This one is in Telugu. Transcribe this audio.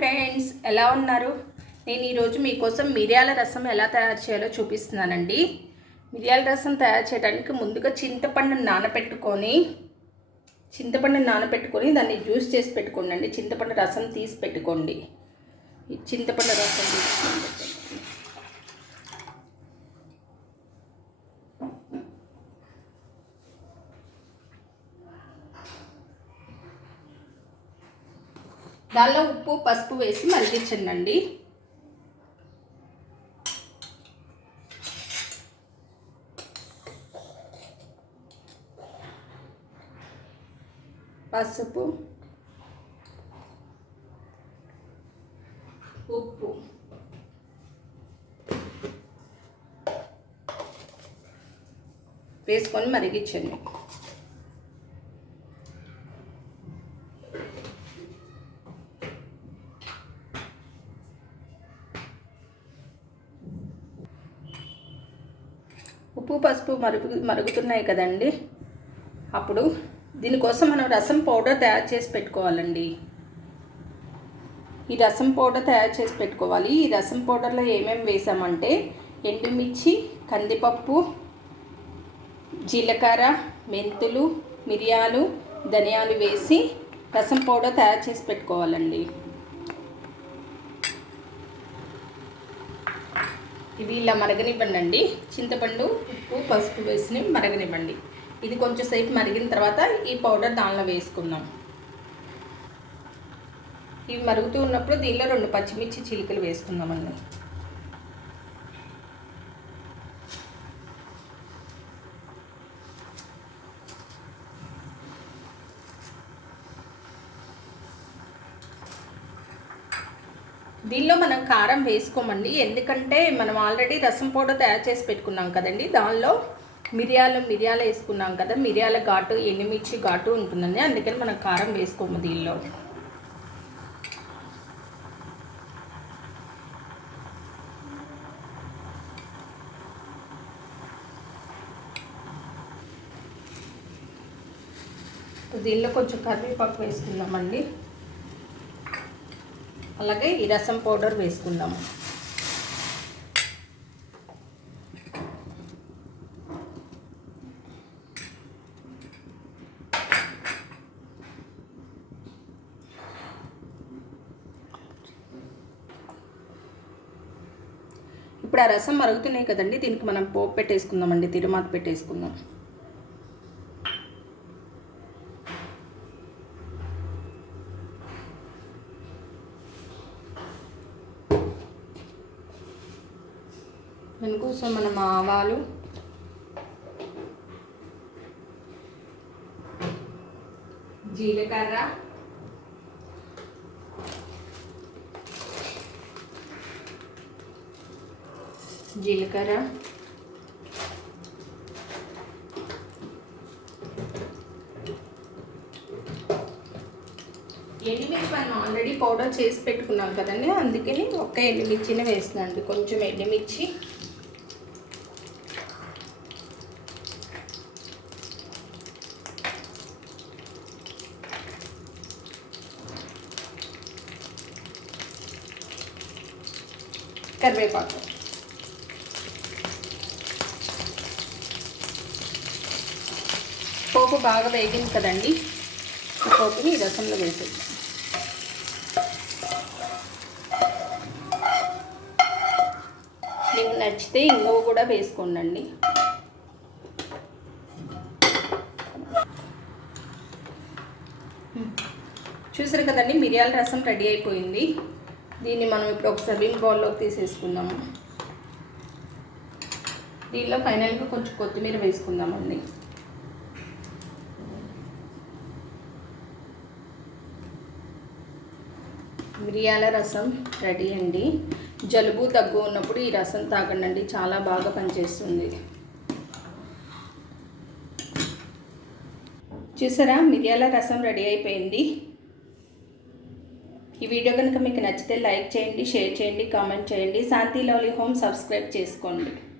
ఫ్రెండ్స్ ఎలా ఉన్నారు? నేను ఈరోజు మీకోసం మిరియాల రసం ఎలా తయారు చేయాలో చూపిస్తున్నానండి. మిరియాల రసం తయారు చేయడానికి ముందుగా చింతపండుని నానబెట్టుకొని దాన్ని జ్యూస్ చేసి పెట్టుకోండి. చింతపండు రసం తీసి పెట్టుకోండి. ఈ చింతపండు రసం తీసుకోండి. దానిలో ఉప్పు పసుపు వేసి మరిగించండి. పసుపు ఉప్పు వేసుకొని మరిగించండి. ఉప్పు పసుపు మరుగుతున్నాయి కదండి. అప్పుడు దీనికోసం మనం రసం పౌడర్ తయారు చేసి పెట్టుకోవాలండి. ఈ రసం పౌడర్ తయారు చేసి పెట్టుకోవాలి. ఈ రసం పౌడర్లో ఏమేమి వేసామంటే ఎండుమిర్చి, కందిపప్పు, జీలకర్ర, మెంతులు, మిరియాలు, ధనియాలు వేసి రసం పౌడర్ తయారు చేసి పెట్టుకోవాలండి. ఇవి ఇలా మరగనివ్వండి. చింతపండు ఉప్పు పసుపు వేసి మరగనివ్వండి. ఇది కొంచెం సేపు మరిగిన తర్వాత ఈ పౌడర్ దానిలో వేసుకుందాం. ఇవి మరుగుతూ ఉన్నప్పుడు దీనిలో 2 పచ్చిమిర్చి చిలుకలు వేసుకుందామండి. దీనిలో మనం కారం వేసుకోమండి, ఎందుకంటే మనం ఆల్రెడీ రసం పౌడర్ తయారు చేసి పెట్టుకున్నాం కదండి. దానిలో మిరియాలు వేసుకున్నాం కదా, మిరియాల ఘాటు ఎండుమిర్చి ఘాటు ఉంటుందండి. అందుకని మనం కారం వేసుకోము దీనిలో. దీనిలో కొంచెం కరివేపాకు వేసుకుందామండి. అలాగే ఈ రసం పౌడర్ వేసుకుందాము. ఇప్పుడు ఆ రసం మరుగుతున్నాయి కదండి, దీనికి మనం పోపు పెట్టేసుకుందామండి. తిరుమాత పెట్టేసుకుందాం. దానికోసం మనం ఆవాలు, జీలకర్ర, ఎండుమిర్చి మనం ఆల్రెడీ పౌడర్ చేసి పెట్టుకున్నాం కదండి, అందుకని ఒక్క ఎండుమిర్చిని వేస్తున్నాండి. కొంచెం ఎండుమిర్చి, కరివేపాకు, పోపు బాగా వేగింది కదండి. ఈ పోపుని ఈ రసంలో వేసేద్దాం. మీకు నచ్చితే ఇంగువ కూడా వేసుకోండి. చూసారు కదండి, మిరియాల రసం రెడీ అయిపోయింది. దీన్ని మనం ఇప్పుడు ఒక సర్వింగ్ బౌల్లోకి తీసేసుకుందాము. దీనిలో ఫైనల్గా కొంచెం కొత్తిమీర వేసుకుందామండి. మిరియాల రసం రెడీ అండి. జలుబు దగ్గు ఉన్నప్పుడు ఈ రసం తాగండి, చాలా బాగా పనిచేస్తుంది. చూసారా, మిరియాల రసం రెడీ అయిపోయింది. ఈ వీడియో కనుక మీకు నచ్చితే లైక్ చేయండి, షేర్ చేయండి, కామెంట్ చేయండి. శాంతి లవ్లీ హోమ్ సబ్స్క్రైబ్ చేసుకోండి.